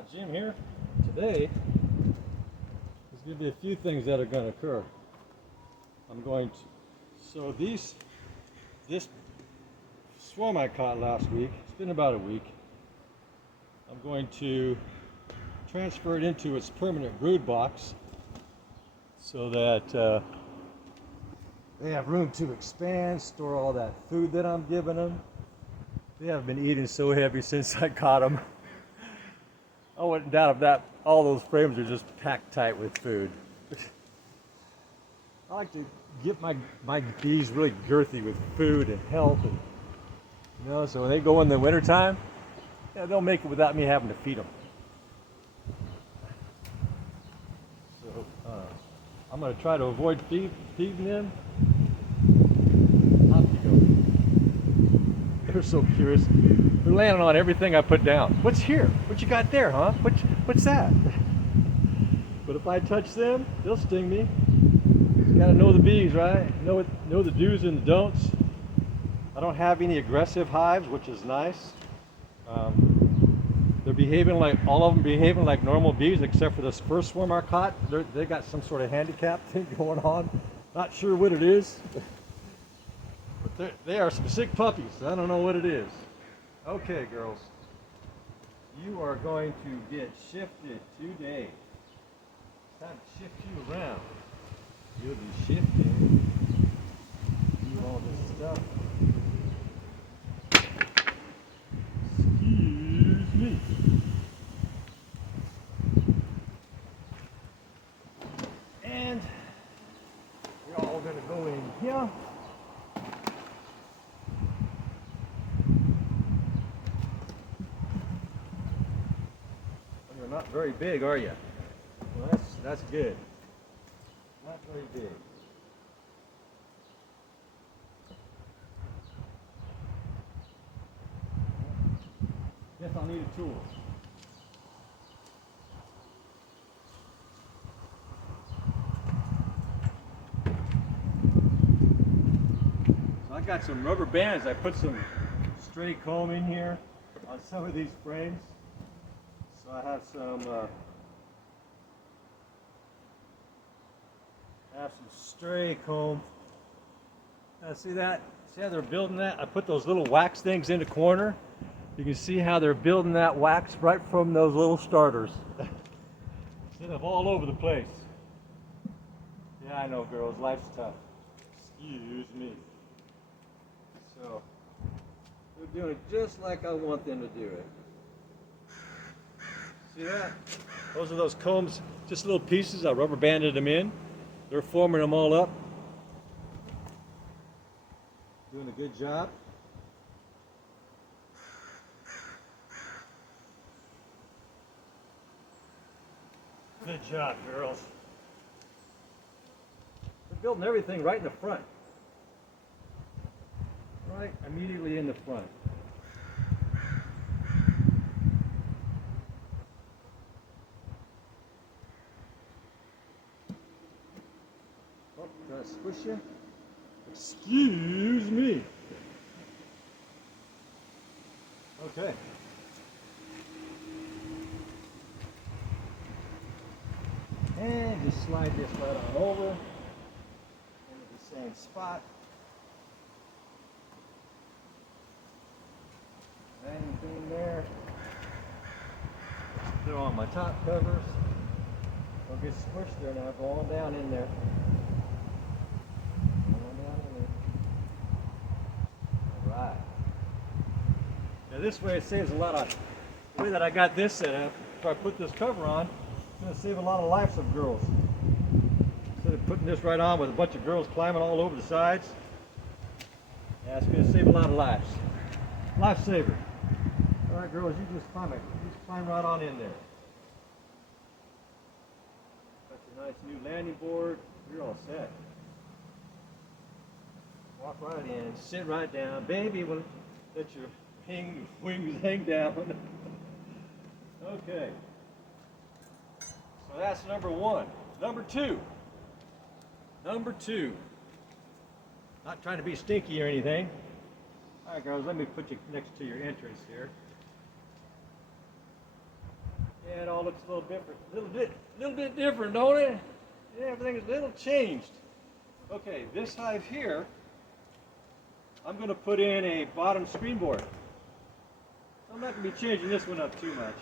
Jim here. Today, there's going to be a few things that are going to occur. This swarm I caught last week, it's been about a week. I'm going to transfer it into its permanent brood box so that they have room to expand, store all that food that I'm giving them. They haven't been eating so heavy since I caught them. I wouldn't doubt if that all those frames are just packed tight with food. I like to get my bees really girthy with food and health, and so when they go in the wintertime, they'll make it without me having to feed them. So I'm going to try to avoid feeding them. Off you go. They're so curious. They're landing on everything I put down. What's here? What you got there, huh? What's that? But if I touch them, they'll sting me. Just gotta know the bees, right? Know the do's and the don'ts. I don't have any aggressive hives, which is nice. They're behaving like, all of them behaving like normal bees, except for this first swarm I caught. They got some sort of handicap thing going on. Not sure what it is. But they are some sick puppies. I don't know what it is. Okay, girls. You are going to get shifted today. It's time to shift you around. You'll be shifted. Do all this stuff. Excuse me. And we're all going to go in here. You're not very big, are you? Well, that's good. Not very big. Guess I'll need a tool. So I got some rubber bands. I put some stray comb in here on some of these frames. So I have some stray comb. See that? See how they're building that? I put those little wax things in the corner. You can see how they're building that wax right from those little starters. Instead of all over the place. Yeah, I know, girls. Life's tough. Excuse me. So they're doing it just like I want them to do it. See that? Those are those combs, just little pieces. I rubber banded them in. They're forming them all up. Doing a good job. Good job, girls. They're building everything right in the front. Right immediately in the front. Trying to squish you? Excuse me. Okay. And just slide this right on over into the same spot. Anything there. Throw on my top covers. Don't get squished there now. Go on down in there. Right. Now this way it saves a lot of, the way that I got this set up, if I put this cover on, it's going to save a lot of lives of girls. Instead of putting this right on with a bunch of girls climbing all over the sides, yeah, it's going to save a lot of lives. Lifesaver. All right, girls, you just climb right on in there. Got your nice new landing board. You're all set. Walk right in, sit right down. Baby, will let your wings hang down. Okay. So that's number one. Number two. Not trying to be stinky or anything. All right, girls, let me put you next to your entrance here. Yeah, it all looks a little different. Little bit different, don't it? Yeah, everything is a little changed. Okay, this hive here, I'm going to put in a bottom screen board. I'm not going to be changing this one up too much.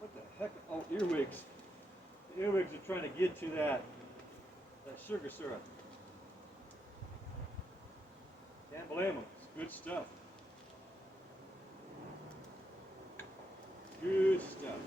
What the heck? Oh, earwigs. The earwigs are trying to get to that sugar syrup. Can't blame them. It's good stuff. Good stuff.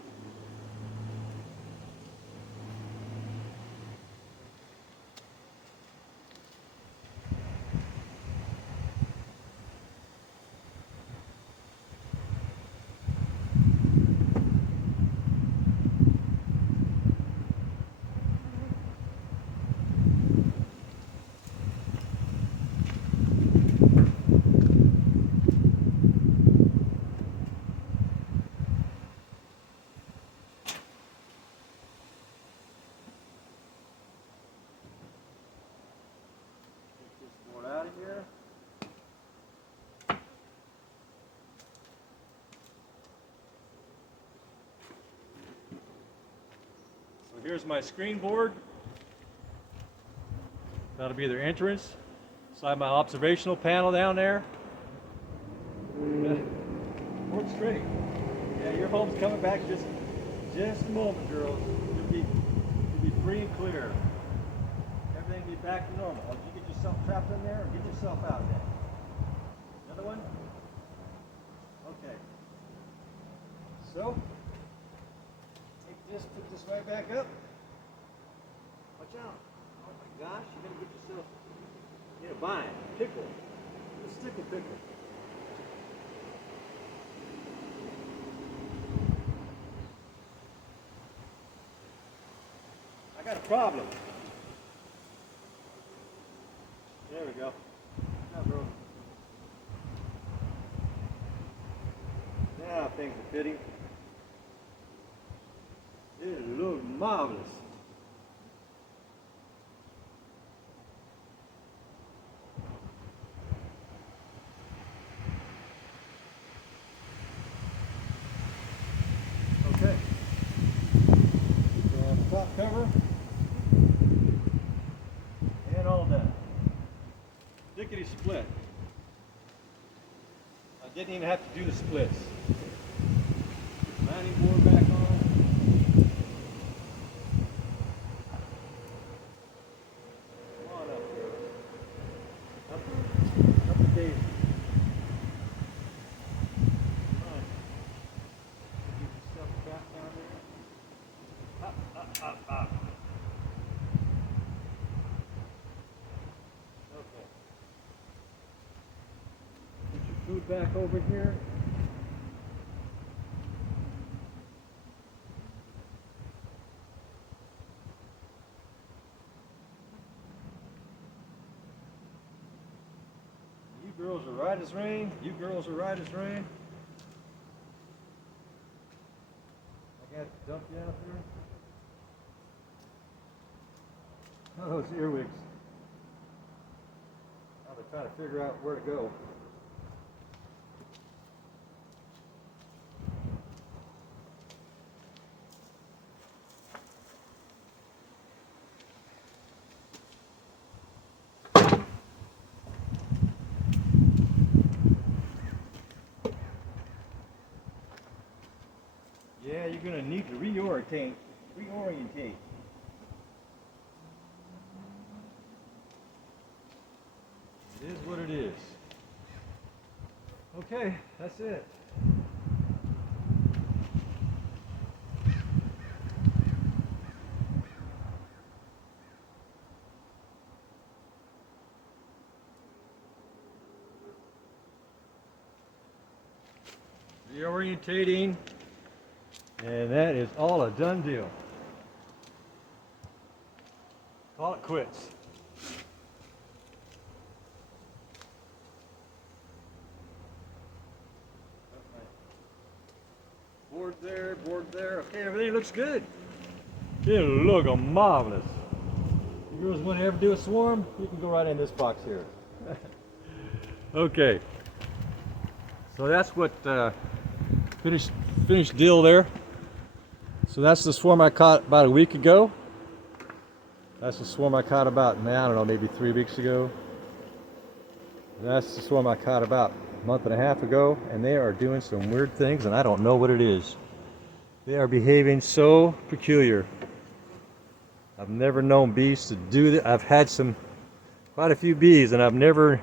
Out of here. So here's my screen board. That'll be their entrance. Inside my observational panel down there. Works great. Yeah, your home's coming back just a moment, girls. You'll be free and clear. Everything will be back to normal. Did you get yourself trapped in there, or get yourself out there? Another one? Okay. So, take this, put this right back up. Watch out. Oh my gosh, you're going to get yourself in a bind. Pickle. A stickle pickle. I got a problem. There we go. Now, bro. Now things are fitting. It looks marvelous. Okay. So top cover and all that. Lickety split. I didn't even have to do the splits. Mounting board back on. Come on up, girl. Up the daisy. Come on. Get yourself trapped down there. Up. Okay. Put your food back over here. You girls are right as rain. You girls are right as rain. I got to dump you out there. Oh, those earwigs. Now they're trying to figure out where to go. Yeah, you're going to need to reorientate. It is what it is. Okay, that's it. Reorientating, and that is all a done deal. Call it quits. Board there. Okay, everything looks good. It'll look marvelous. If you girls want to ever do a swarm, you can go right in this box here. Okay. So that's what Finished deal there. So that's the swarm I caught about a week ago. That's the swarm I caught about, I don't know, maybe 3 weeks ago. That's the swarm I caught about a month and a half ago, and they are doing some weird things, and I don't know what it is. They are behaving so peculiar. I've never known bees to do that. I've had quite a few bees, and I've never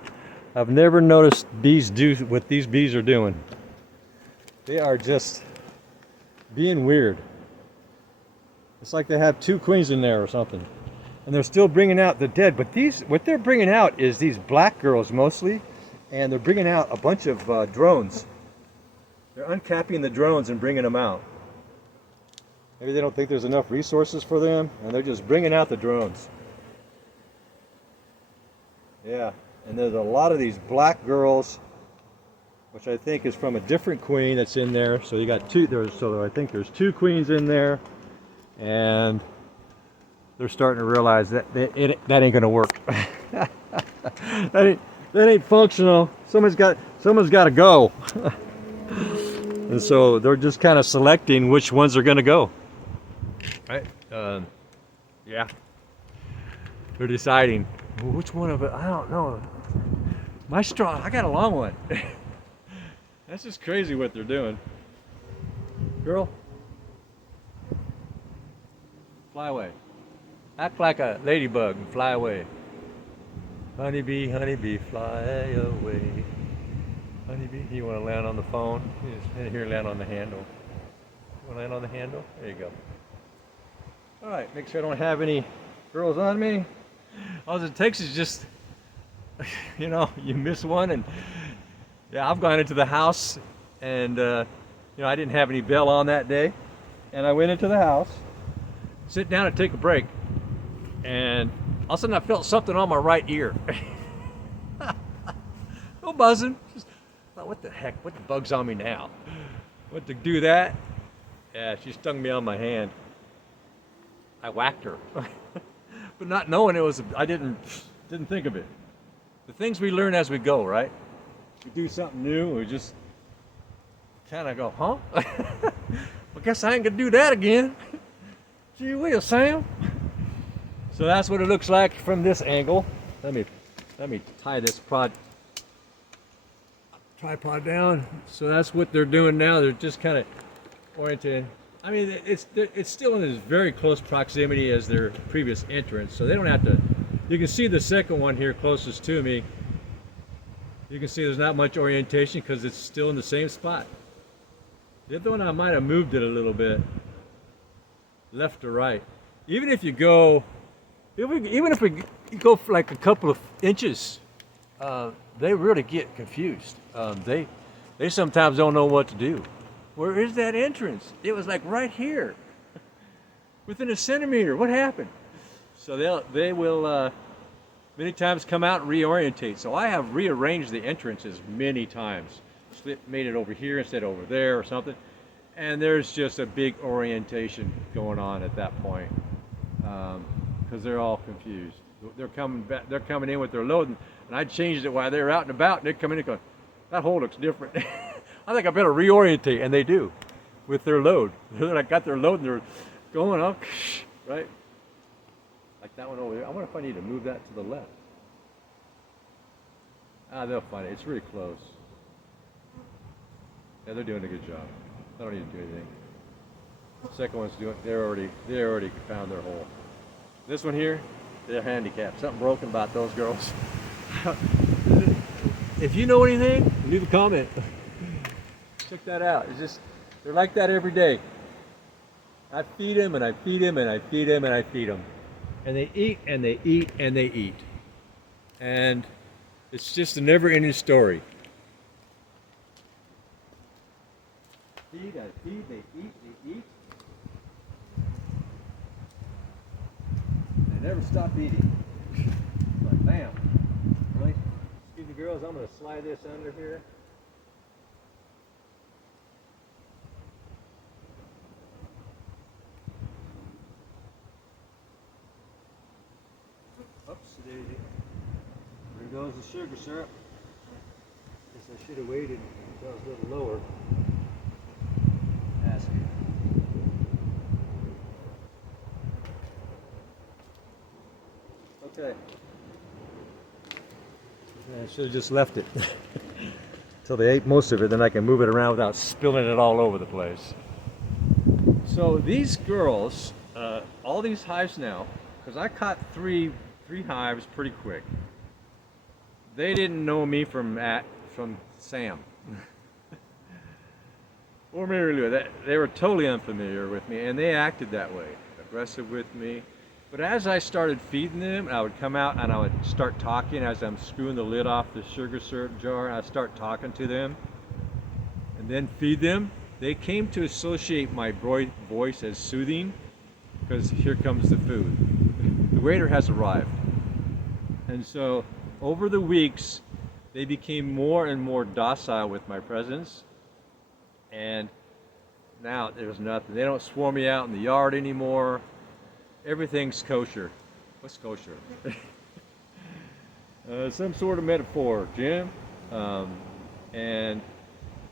noticed bees do what these bees are doing. They are just being weird. It's like they have 2 queens in there or something. And they're still bringing out the dead, but what they're bringing out is these black girls mostly, and they're bringing out a bunch of drones. They're uncapping the drones and bringing them out. Maybe they don't think there's enough resources for them, and they're just bringing out the drones. Yeah, and there's a lot of these black girls, which I think is from a different queen that's in there. So you got 2 there, so I think there's 2 queens in there, and they're starting to realize that that ain't gonna work. that ain't functional. Someone's got to go. And so they're just kind of selecting which ones are gonna go. Right? Yeah. They're deciding, well, which one of it? I don't know. My straw. I got a long one. That's just crazy what they're doing. Girl, fly away. Act like a ladybug and fly away. Honeybee, honeybee, fly away. Honeybee, you want to land on the phone? Here, land on the handle. You want to land on the handle? There you go. All right, make sure I don't have any girls on me. All it takes is just, you miss one. And yeah, I've gone into the house, and I didn't have any bell on that day, and I went into the house, sit down and take a break, and all of a sudden I felt something on my right ear. No buzzing. Just thought, what the heck? What the bug's on me now? What to do that? Yeah, she stung me on my hand. I whacked her, but not knowing it was. I didn't think of it. The things we learn as we go, right? We do something new, we just kind of go, huh? Well, guess I ain't gonna do that again. Gee whiz, Sam. So that's what it looks like from this angle. Let me tie this tripod down. So that's what they're doing now. They're just kind of oriented. I mean, it's still in as very close proximity as their previous entrance, so they don't have to. You can see the second one here closest to me. You can see there's not much orientation because it's still in the same spot. The other one, I might have moved it a little bit, left or right. Even if you go for like a couple of inches, they really get confused. They sometimes don't know what to do. Where is that entrance? It was like right here, within a centimeter. What happened? So they will many times come out and reorientate. So I have rearranged the entrances many times. Made it over here instead of over there or something. And there's just a big orientation going on at that point because they're all confused. They're coming back. They're coming in with their load, and I changed it while they're out and about. And they're coming in going, that hole looks different. I think I better reorientate, and they do with their load. They're like got their load and they're going up, right? Like that one over there. I wonder if I need to move that to the left. They'll find it. It's really close. Yeah, they're doing a good job. I don't need to do anything. The second one's doing. They already found their hole. This one here, they're handicapped. Something broken about those girls. If you know anything, leave a comment. Check that out. It's just they're like that every day. I feed them and I feed them and I feed them and I feed them, and they eat and they eat and they eat, and it's just a never-ending story. Feed, I feed, they eat. They never stop eating. Like, bam. Right? Excuse me, girls, I'm going to slide this under here. Oops, there goes the sugar syrup. Guess I should have waited until I was a little lower. Okay. I should have just left it until they ate most of it, then I can move it around without spilling it all over the place. So these girls, all these hives now, because I caught three hives pretty quick. They didn't know me from Sam. Or maybe really, they were totally unfamiliar with me, and they acted that way, aggressive with me. But as I started feeding them, I would come out and I would start talking as I'm screwing the lid off the sugar syrup jar, and I'd start talking to them and then feed them. They came to associate my voice as soothing, because here comes the food. The waiter has arrived. And so over the weeks, they became more and more docile with my presence. And now there's nothing. They don't swarm me out in the yard anymore. Everything's kosher. What's kosher? Some sort of metaphor, Jim. And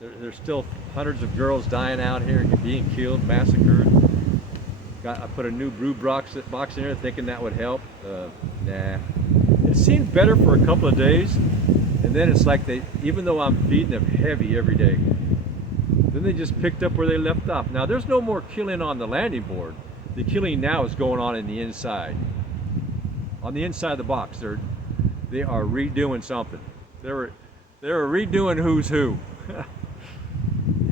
there's still hundreds of girls dying out here, being killed, massacred. I put a new Broodbox in there thinking that would help. Nah. It seemed better for a couple of days, and then it's like even though I'm feeding them heavy every day, then they just picked up where they left off. Now there's no more killing on the landing board. The killing now is going on in the inside. On the inside of the box, they are redoing something. They're redoing who's who.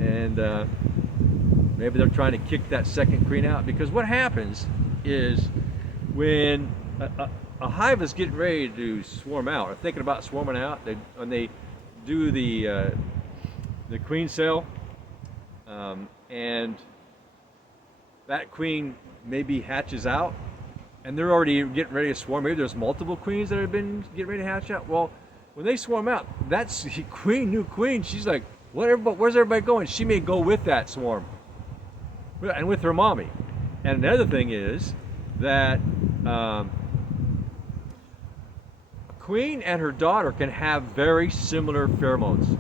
And maybe they're trying to kick that second queen out, because what happens is when a hive is getting ready to swarm out, or thinking about swarming out, when they do the queen cell, and that queen maybe hatches out, and they're already getting ready to swarm. Maybe there's multiple queens that have been getting ready to hatch out. Well, when they swarm out, that's new queen, she's like, where's everybody going? She may go with that swarm, and with her mommy. And another thing is that a queen and her daughter can have very similar pheromones,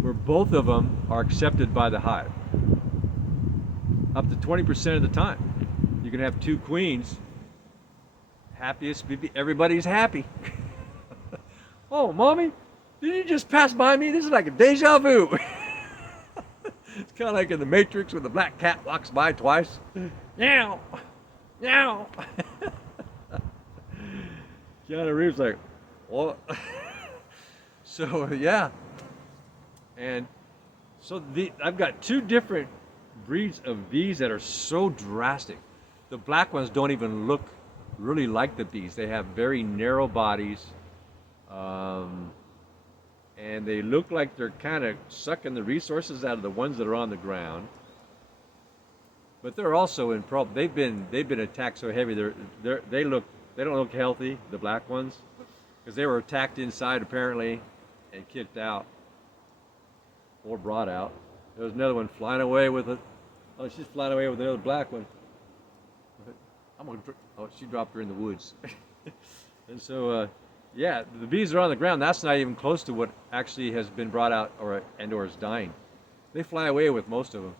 where both of them are accepted by the hive. Up to 20% of the time. You can have two queens, happiest, everybody's happy. Oh, mommy, did you just pass by me? This is like a deja vu. It's kind of like in the Matrix when the black cat walks by twice. Meow, meow. Keanu Reeves like, what? So yeah, and so I've got two different breeds of bees that are so drastic. The black ones don't even look really like the bees. They have very narrow bodies, and they look like they're kind of sucking the resources out of the ones that are on the ground. But they're also in problem. They've been attacked so heavy. They don't look healthy. The black ones, because they were attacked inside apparently, and kicked out or brought out. There was another one flying away with it. Oh, she's flying away with another black one. Oh, she dropped her in the woods. And so, yeah, the bees are on the ground. That's not even close to what actually has been brought out or is dying. They fly away with most of them.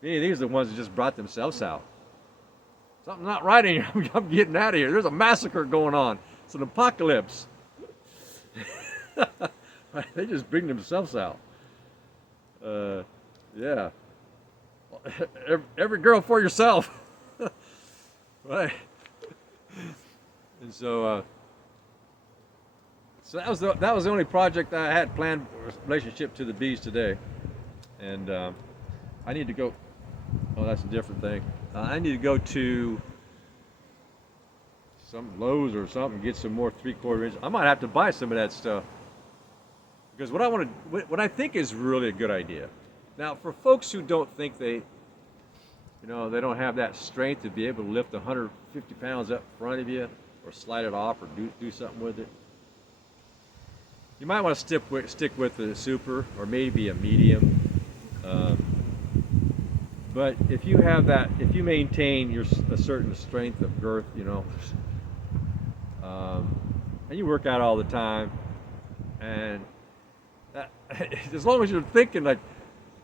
These are the ones that just brought themselves out. Something's not right in here. I'm getting out of here. There's a massacre going on. It's an apocalypse. They just bring themselves out. Yeah. Every girl for yourself. Right. And so that was the only project I had planned for relationship to the bees today. And I need to go. Oh, that's a different thing. I need to go to some Lowe's or something and get some more 3/4 inch. I might have to buy some of that stuff, because what I think is really a good idea. Now, for folks who don't think they don't have that strength to be able to lift 150 pounds up in front of you, or slide it off, or do something with it, you might want to stick with the super, or maybe a medium. But if you have that, if you maintain a certain strength of girth, and you work out all the time, and as long as you're thinking like,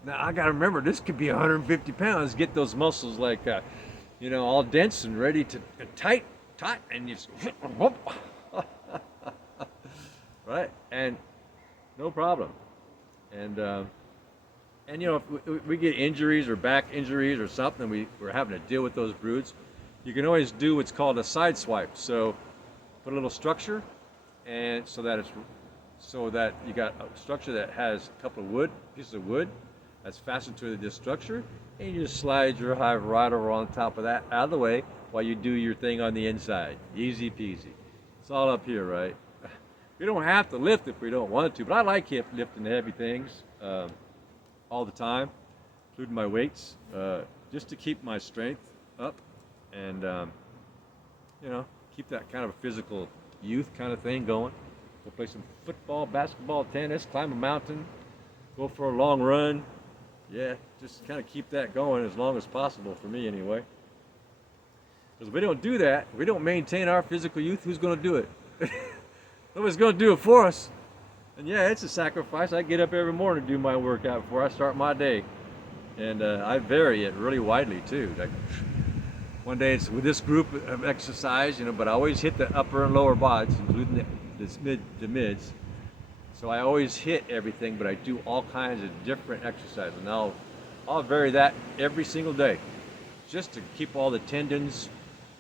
now I got to remember this could be 150 pounds, get those muscles like, all dense and ready to tight, tight, and you just whoop. Right, and no problem. And you know, if we get injuries or back injuries or something, we're having to deal with those broods. You can always do what's called a side swipe. So put a little structure, and so that you got a structure that has a couple of pieces of wood that's fastened to this structure, and you just slide your hive right over on top of that, out of the way, while you do your thing on the inside. Easy peasy. It's all up here, right? We don't have to lift if we don't want to, but I like lifting heavy things all the time, including my weights, just to keep my strength up and you know, keep that kind of a physical youth kind of thing going. Go play some football, basketball, tennis, climb a mountain, go for a long run. Yeah, just kind of keep that going as long as possible for me anyway. Because if we don't do that, if we don't maintain our physical youth, who's going to do it? Nobody's going to do it for us. And yeah, it's a sacrifice. I get up every morning to do my workout before I start my day. And I vary it really widely too. Like, one day it's with this group of exercise, you know, but I always hit the upper and lower bodies, including the mids. So I always hit everything, but I do all kinds of different exercises. And I'll vary that every single day, just to keep all the tendons,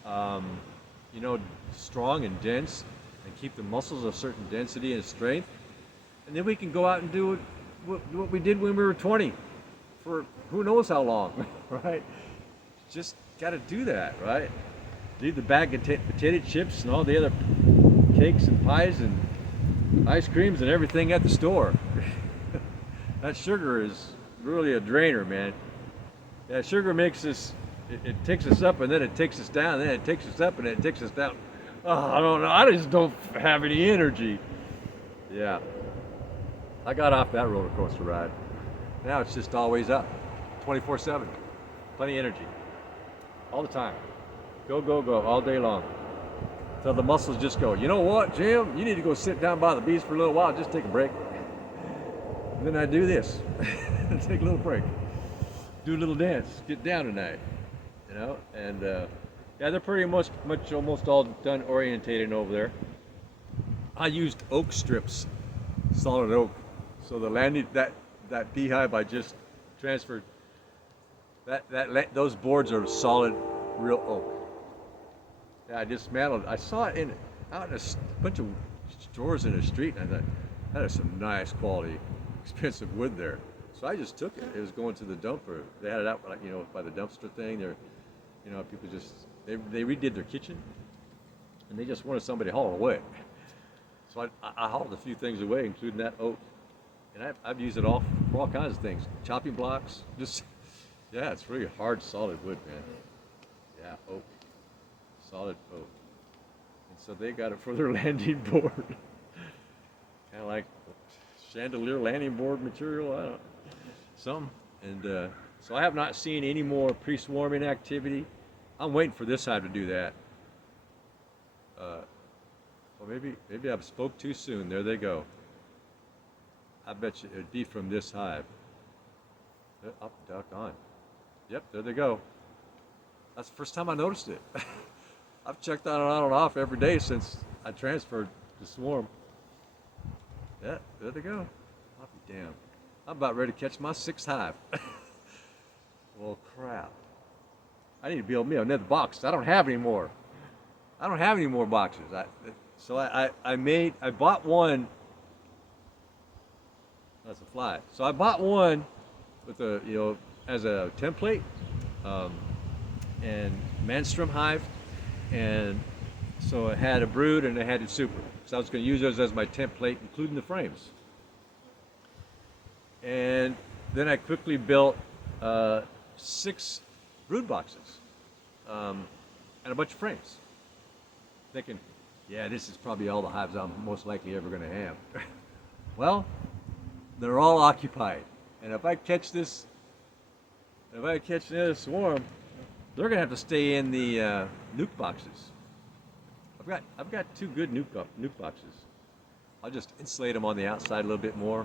you know, strong and dense, and keep the muscles of certain density and strength. And then we can go out and do what we did when we were 20 for who knows how long, right? Just got to do that, right? Leave the bag of potato chips and all the other cakes and pies and ice creams and everything at the store. That sugar is really a drainer, man. Yeah, sugar makes us, it takes us up and then it takes us down, and then it takes us up and then it takes us down. Oh, I don't know, I just don't have any energy. Yeah. I got off that roller coaster ride. Now it's just always up, 24/7. Plenty of energy, all the time. Go, go, go, all day long. Till the muscles just go, you know what, Jim? You need to go sit down by the beach for a little while, just take a break. And then I do this, take a little break, do a little dance, get down tonight, you know? And yeah, they're pretty much almost all done orientating over there. I used oak strips, solid oak. So the landing, that beehive I just transferred, those boards are solid, real oak. Yeah, I dismantled. I saw it out in a bunch of stores in the street, and I thought that is some nice quality, expensive wood there. So I just took it. It was going to the dumper. They had it out, you know, by the dumpster thing. They're, you know, people just they redid their kitchen, and they just wanted somebody to haul it away. So I hauled a few things away, including that oak. And I've used it all for all kinds of things. Chopping blocks, just, yeah, it's really hard, solid wood, man. Yeah, oak, solid oak. And so they got it for their landing board. Kind of like chandelier landing board material, I don't know, something. And so I have not seen any more pre-swarming activity. I'm waiting for this hive to do that. Well, maybe I've spoke too soon. There they go. I bet you it'd be from this hive. Up, duck on. Yep, there they go. That's the first time I noticed it. I've checked on and off every day since I transferred the swarm. Yeah, there they go. I'll be damned. I'm about ready to catch my 6th hive. Well, crap. I need to build me another box. I don't have any more. I don't have any more boxes. So I bought one. That's a fly. So I bought one with a, you know, as a template, and Manstrom hive, and so it had a brood and it had a super. So I was going to use those as my template, including the frames. And then I quickly built 6 brood boxes and a bunch of frames, thinking, yeah, this is probably all the hives I'm most likely ever going to have. Well, they're all occupied, and if I catch another swarm, they're gonna have to stay in the nuke boxes. I've got 2 good nuke boxes. I'll just insulate them on the outside a little bit more.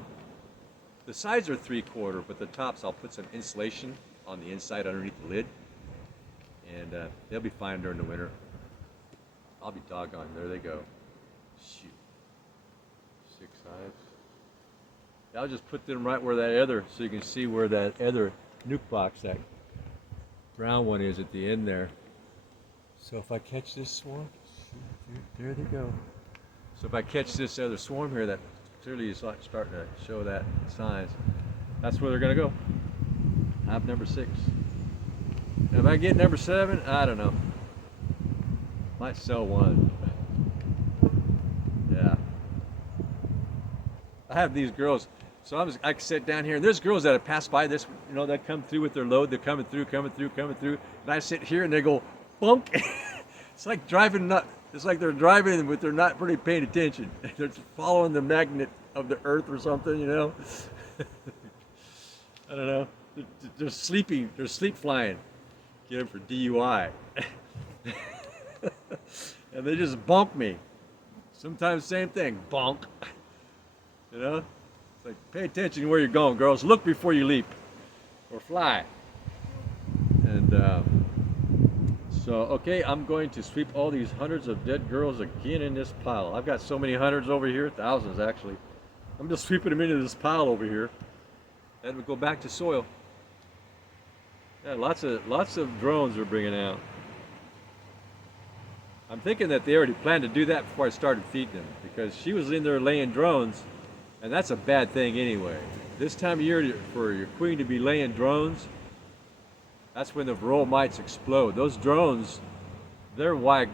The sides are 3/4, but the tops I'll put some insulation on the inside underneath the lid, and they'll be fine during the winter. I'll be doggone. There they go. Shoot. 6 hives. I'll just put them right where that other, so you can see where that other nuke box, that brown one is at the end there. So if I catch this swarm, there they go. So if I catch this other swarm here, that clearly is starting to show that signs, that's where they're going to go. Hive number 6. If I get number 7, I don't know. Might sell one. Yeah. I have these girls. So I can sit down here, and there's girls that have passed by this, you know, that come through with their load. They're coming through. And I sit here, and they go, bunk. It's like driving, it's like they're driving, but they're not really paying attention. They're following the magnet of the earth or something, you know. I don't know. They're sleeping. They're sleep flying. Get them for DUI. And they just bonk me. Sometimes same thing, bonk. You know? It's like, pay attention where you're going, girls. Look before you leap or fly. And so, okay, I'm going to sweep all these hundreds of dead girls again in this pile. I've got so many hundreds over here, thousands actually. I'm just sweeping them into this pile over here. And we go back to soil. Yeah, lots of drones we're bringing out. I'm thinking that they already planned to do that before I started feeding them, because she was in there laying drones, and that's a bad thing anyway. This time of year for your queen to be laying drones, that's when the varroa mites explode. Those drones, they're why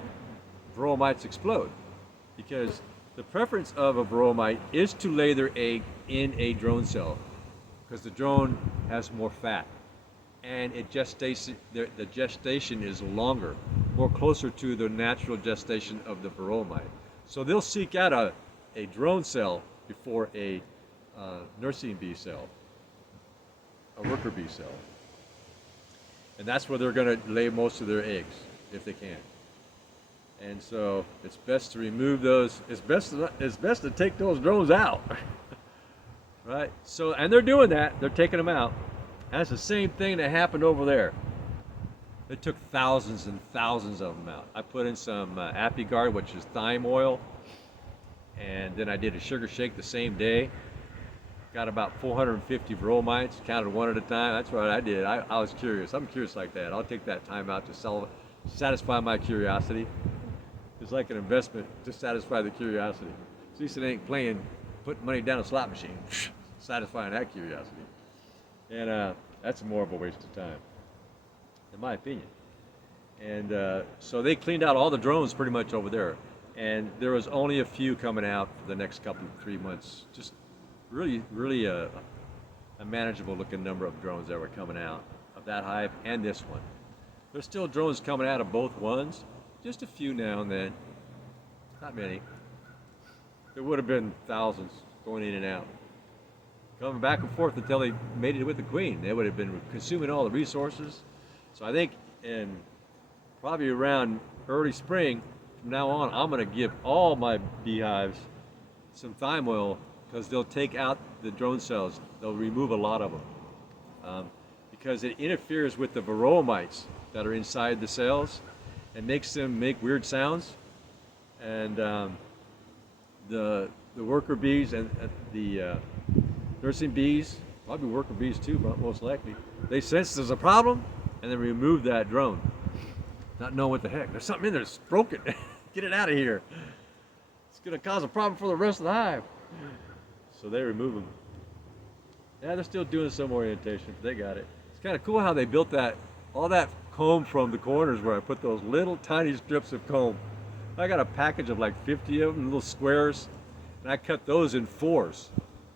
varroa mites explode, because the preference of a varroa mite is to lay their egg in a drone cell, because the drone has more fat, and the gestation is longer, more closer to the natural gestation of the varroa mite. So they'll seek out a drone cell before a nursing bee cell, a worker bee cell. And that's where they're going to lay most of their eggs, if they can. And so it's best to remove those. It's best to take those drones out, right? So, and they're doing that. They're taking them out. And that's the same thing that happened over there. They took thousands and thousands of them out. I put in some Apigard, which is thyme oil, and then I did a sugar shake the same day. Got about 450 varroa mites, counted one at a time. That's what I did. I was curious. I'm curious like that. I'll take that time out to satisfy my curiosity. It's like an investment to satisfy the curiosity. At least it ain't playing, putting money down a slot machine, satisfying that curiosity. And that's more of a waste of time, in my opinion. And so they cleaned out all the drones pretty much over there. And there was only a few coming out for the next couple, 3 months. Just really a manageable looking number of drones that were coming out of that hive and this one. There's still drones coming out of both ones, just a few now and then, not many. There would have been thousands going in and out, coming back and forth until they made it with the queen. They would have been consuming all the resources. So I think in probably around early spring, from now on, I'm going to give all my beehives some thyme oil, because they'll take out the drone cells. They'll remove a lot of them, because it interferes with the varroa mites that are inside the cells and makes them make weird sounds. And the worker bees and the nursing bees, probably worker bees too, but most likely, they sense there's a problem and then remove that drone, not knowing what the heck. There's something in there that's broken. Get it out of here. It's going to cause a problem for the rest of the hive. So they remove them. Yeah, they're still doing some orientation, but they got it. It's kind of cool how they built that, all that comb from the corners where I put those little tiny strips of comb. I got a package of like 50 of them, little squares, and I cut those in 4s.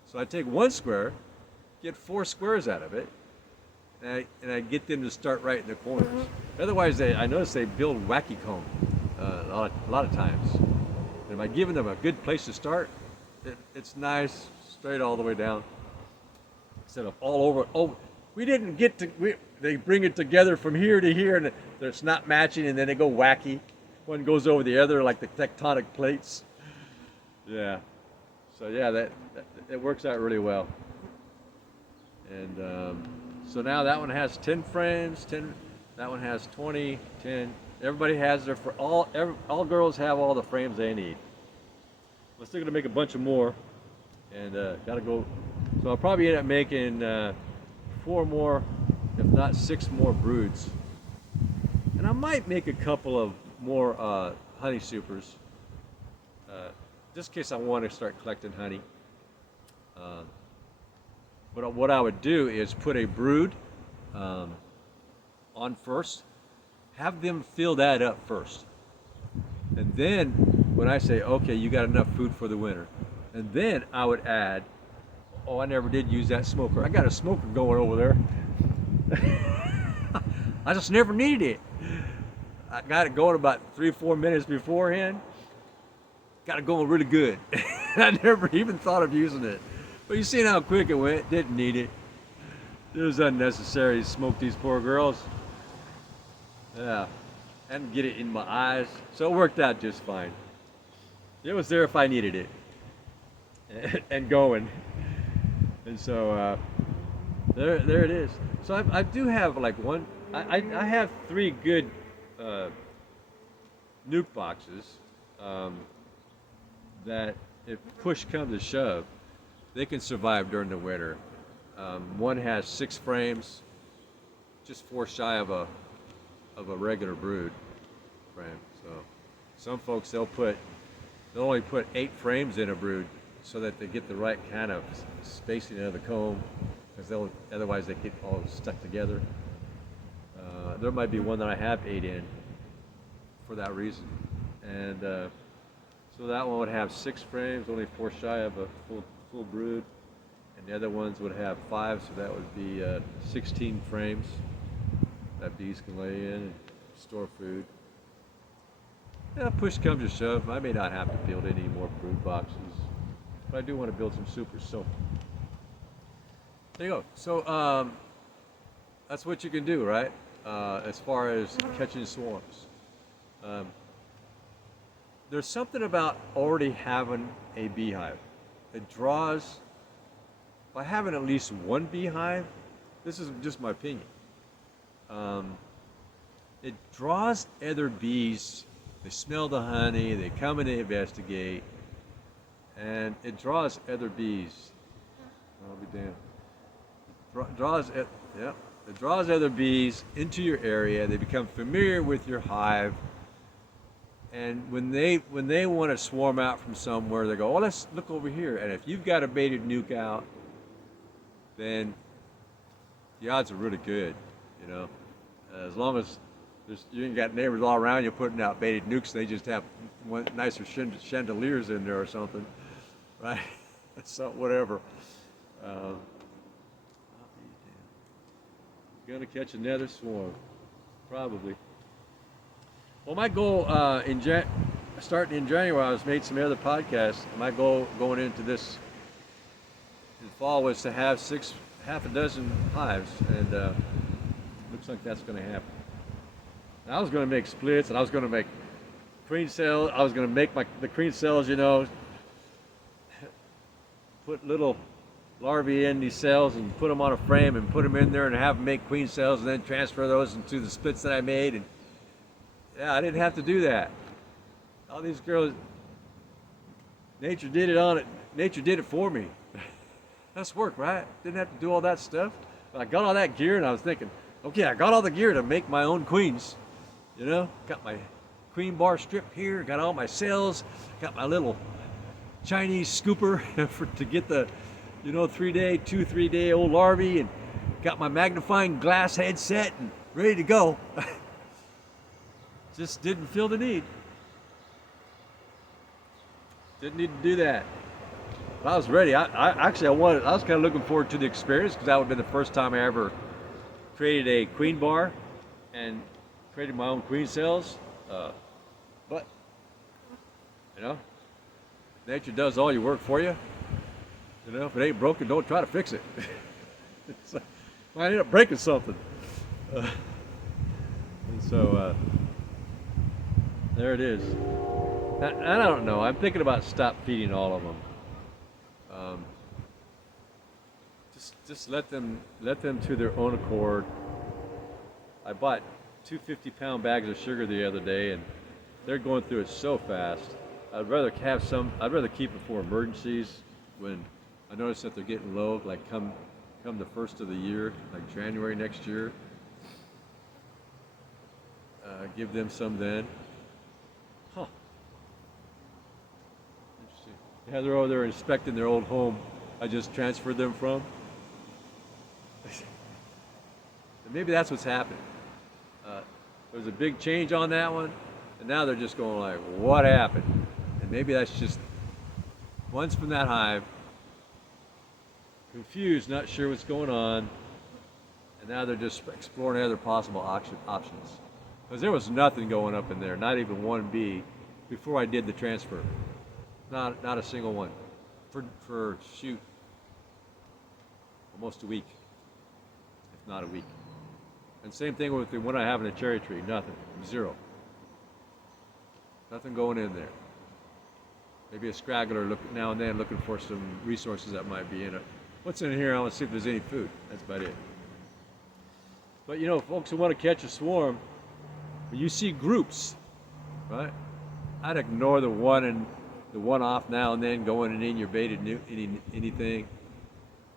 So I take one square, get 4 squares out of it, and I get them to start right in the corners. Otherwise, I notice they build wacky comb a lot of times. And by giving them a good place to start, it's nice, straight all the way down, instead of all over. Oh, we didn't get to, they bring it together from here to here, and it's not matching, and then they go wacky. One goes over the other like the tectonic plates. Yeah. So yeah, it works out really well. And so now that one has 10 frames, that one has 20, 10, Everybody has their all girls have all the frames they need. I'm still gonna make a bunch of more, and gotta go. So I'll probably end up making 4 more, if not 6 more broods, and I might make a couple of more honey supers, just in case I want to start collecting honey. But what I would do is put a brood on first, have them fill that up first, and then when I say, okay, you got enough food for the winter, and then I would add, oh, I never did use that smoker. I got a smoker going over there. I just never needed it. I got it going about 3 or 4 minutes beforehand. Got it going really good. I never even thought of using it. But you seen how quick it went. Didn't need it. It was unnecessary to smoke these poor girls. Yeah. And get it in my eyes. So it worked out just fine. It was there if I needed it. And going. And so there it is. So I do have like I have 3 good Nuke boxes that if push comes to shove, they can survive during the winter. One has 6 frames, just 4 shy of a regular brood frame. So some folks they'll only put 8 frames in a brood so that they get the right kind of spacing of the comb, because otherwise they get all stuck together. There might be one that I have 8 in for that reason, and so that one would have 6 frames, only 4 shy of a full brood, and the other ones would have 5, so that would be 16 frames that bees can lay in and store food. Yeah, push comes to shove, I may not have to build any more brood boxes, but I do want to build some supers. So there you go. So that's what you can do, right? As far as catching swarms. There's something about already having a beehive. It draws, by having at least one beehive, this is just my opinion, it draws other bees. They smell the honey, they come in to investigate, and it draws other bees. I'll be damned. It draws other bees into your area. They become familiar with your hive, and when they want to swarm out from somewhere, they go, oh, let's look over here. And if you've got a baited nuke out, then the odds are really good, you know. As long as you ain't got neighbors all around you putting out baited nukes, they just have nicer chandeliers in there or something, right? So whatever. Gonna catch another swarm, probably. Well, my goal starting in January, I was made some other podcasts. My goal going into this fall was to have half a dozen hives, and looks like that's going to happen. And I was going to make splits, and I was going to make queen cells. I was going to make the queen cells, you know, put little larvae in these cells and put them on a frame and put them in there and have them make queen cells, and then transfer those into the splits that I made. And yeah, I didn't have to do that. All these girls, nature did it for me. That's work, right? Didn't have to do all that stuff. But I got all that gear, and I was thinking, okay, I got all the gear to make my own queens. You know, got my queen bar strip here, got all my cells, got my little Chinese scooper to get the, you know, 3 day old larvae, and got my magnifying glass headset and ready to go. Just didn't feel the need. Didn't need to do that. But I was ready. I was kind of looking forward to the experience, because that would have been the first time I ever created a queen bar and created my own queen cells. But, you know, nature does all your work for you. You know, if it ain't broken, don't try to fix it. I ended up breaking something. And so, there it is. I don't know. I'm thinking about stop feeding all of them. Just let them to their own accord. I bought two 50-pound bags of sugar the other day, and they're going through it so fast. I'd rather keep it for emergencies when I notice that they're getting low, like come the first of the year, like January next year. Give them some then. Huh. Interesting. Yeah, they're over there inspecting their old home I just transferred them from. Maybe that's what's happening. There was a big change on that one, and now they're just going like, what happened? And maybe that's just one's from that hive, confused, not sure what's going on, and now they're just exploring other possible options. Because there was nothing going up in there, not even one bee, before I did the transfer. Not a single one. For shoot, almost a week, if not a week. And same thing with the one I have in a cherry tree, nothing, zero. Nothing going in there. Maybe a scraggler now and then looking for some resources that might be in it. What's in here? I want to see if there's any food. That's about it. But you know, folks who want to catch a swarm, when you see groups, right? I'd ignore the one off now and then going and in your baited anything.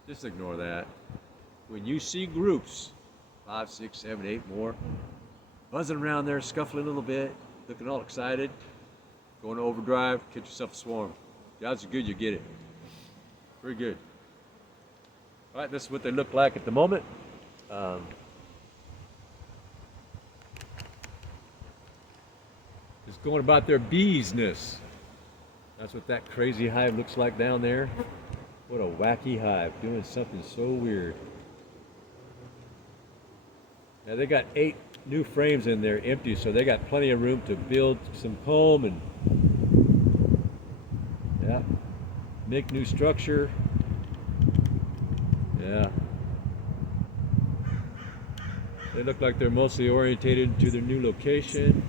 Just ignore that. When you see groups, 5, 6, 7, 8 more, buzzing around there, scuffling a little bit, looking all excited, going to overdrive, catch yourself a swarm. The odds are good you get it. Very good. All right, this is what they look like at the moment. Just going about their beesness. That's what that crazy hive looks like down there. What a wacky hive, doing something so weird. Now they got 8 new frames in there empty, so they got plenty of room to build some comb and make new structure. Yeah. They look like they're mostly orientated to their new location.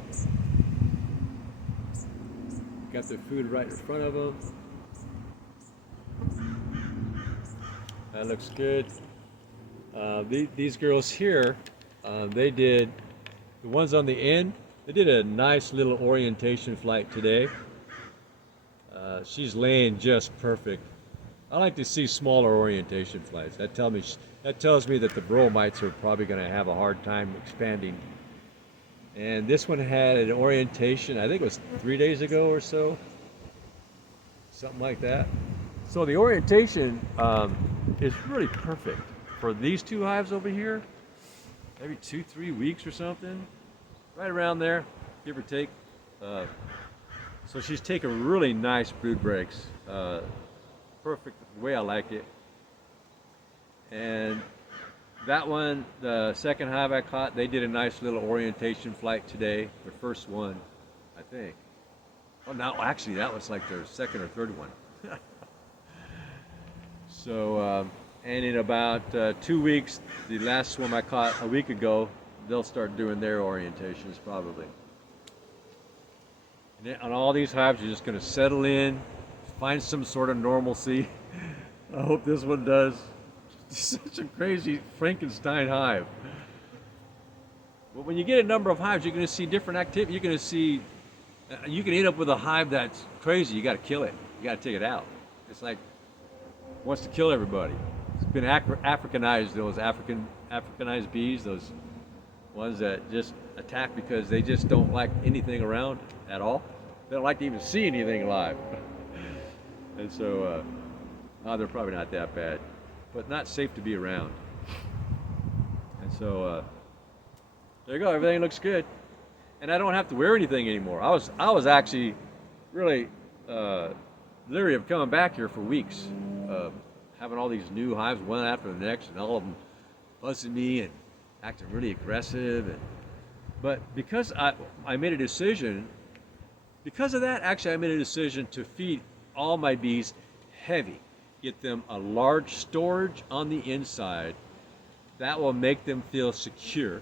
Got their food right in front of them. That looks good. These girls here, the ones on the end, they did a nice little orientation flight today. She's laying just perfect. I like to see smaller orientation flights. That tells me that the bromites are probably going to have a hard time expanding. And this one had an orientation, I think it was 3 days ago or so, something like that. So the orientation is really perfect for these two hives over here. Maybe 2-3 weeks or something, right around there, give or take. So she's taking really nice brood breaks, perfect the way I like it. And that one, the second hive I caught, they did a nice little orientation flight today, their first one, I think. Oh, no, actually that was like their second or third one. So, and in about 2 weeks, the last swarm I caught a week ago, they'll start doing their orientations probably. And then on all these hives, you're just going to settle in, find some sort of normalcy. I hope this one does. Such a crazy Frankenstein hive. But when you get a number of hives, you're going to see different activity. You're going to see, you can end up with a hive that's crazy. You got to kill it. You got to take it out. It's like wants to kill everybody. It's been Africanized. Those Africanized bees, those ones that just attack because they just don't like anything around at all. They don't like to even see anything alive. And so, they're probably not that bad, but not safe to be around. And so, there you go. Everything looks good, and I don't have to wear anything anymore. I was actually really leery of coming back here for weeks, having all these new hives one after the next, and all of them buzzing me and acting really aggressive. But because I made a decision, because of that, actually I made a decision to feed all my bees heavy. Get them a large storage on the inside. That will make them feel secure,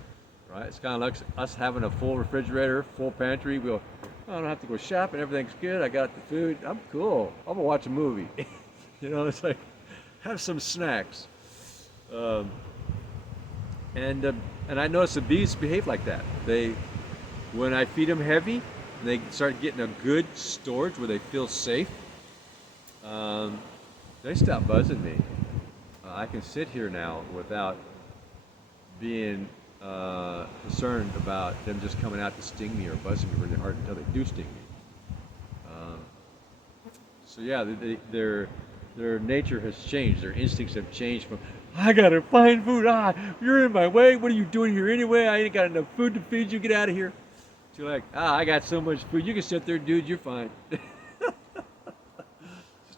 right? It's kind of like us having a full refrigerator, full pantry. I don't have to go shopping, everything's good, I got the food, I'm cool. I'm gonna watch a movie. You know, it's like, have some snacks. And I notice the bees behave like that. When I feed them heavy, and they start getting a good storage where they feel safe, um, they stop buzzing me. I can sit here now without being concerned about them just coming out to sting me or buzzing me really hard until they do sting me. Um, so yeah, their nature has changed. Their instincts have changed from I gotta find food. You're in my way. What are you doing here anyway? I ain't got enough food to feed you. Get out of here. So you're like, I got so much food. You can sit there, dude. You're fine. Just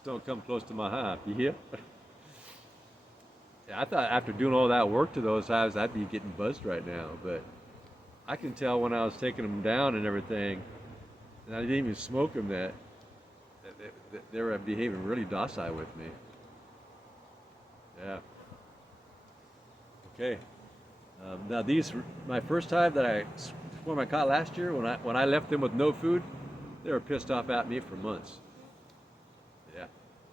don't come close to my hive. You hear? Yeah, I thought after doing all that work to those hives, I'd be getting buzzed right now. But I can tell when I was taking them down and everything, and I didn't even smoke them, that they were behaving really docile with me. Yeah. Okay. Now these, my first hive that I swarmed I caught last year, when I left them with no food, they were pissed off at me for months. Yeah,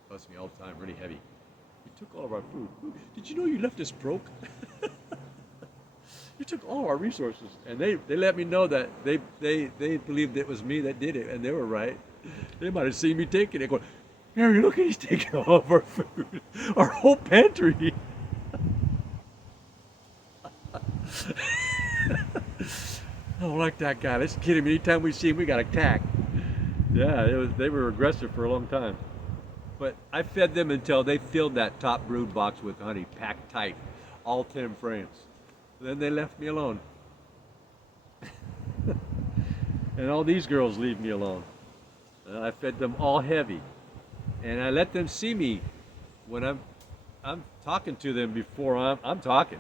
buzzed me all the time, really heavy. You took all of our food. Did you know you left us broke? You took all our resources, and they let me know that they believed it was me that did it, and they were right. They might have seen me taking it, going, Mary, look, he's taking all of our food, our whole pantry. I don't like that guy. Let's get him. Anytime we see him, we got to attack. Yeah, they were aggressive for a long time. But I fed them until they filled that top brood box with honey, packed tight, all 10 frames. Then they left me alone. And all these girls leave me alone. And I fed them all heavy. And I let them see me when I'm talking to them before I'm talking.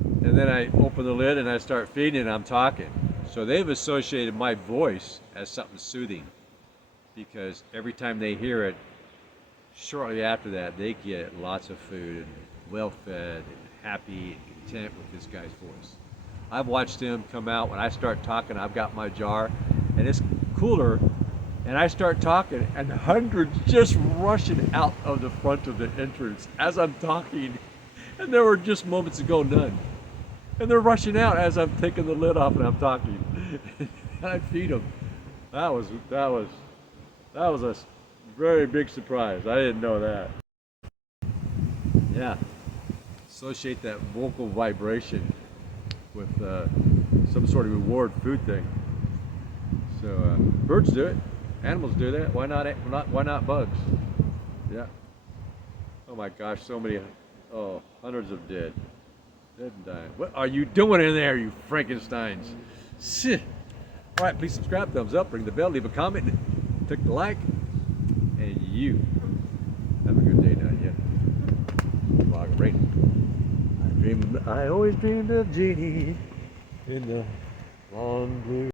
And then I open the lid and I start feeding and I'm talking. So they've associated my voice as something soothing, because every time they hear it, shortly after that, they get lots of food and well fed and happy and content with this guy's voice. I've watched them come out when I start talking. I've got my jar and it's cooler, and I start talking and hundreds just rushing out of the front of the entrance as I'm talking, and there were just moments ago none. And they're rushing out as I'm taking the lid off and I'm talking. And I feed them. That was a very big surprise. I didn't know that. Yeah. Associate that vocal vibration with some sort of reward food thing. So birds do it. Animals do that. Why not bugs? Yeah. Oh my gosh, so many. Oh, hundreds of dead. Dead and dying. What are you doing in there, you Frankensteins? All right, please subscribe, thumbs up, ring the bell, leave a comment, click the like, and you have a good day now. Yeah. Well, great. I always dreamed of Jeannie in the long blue.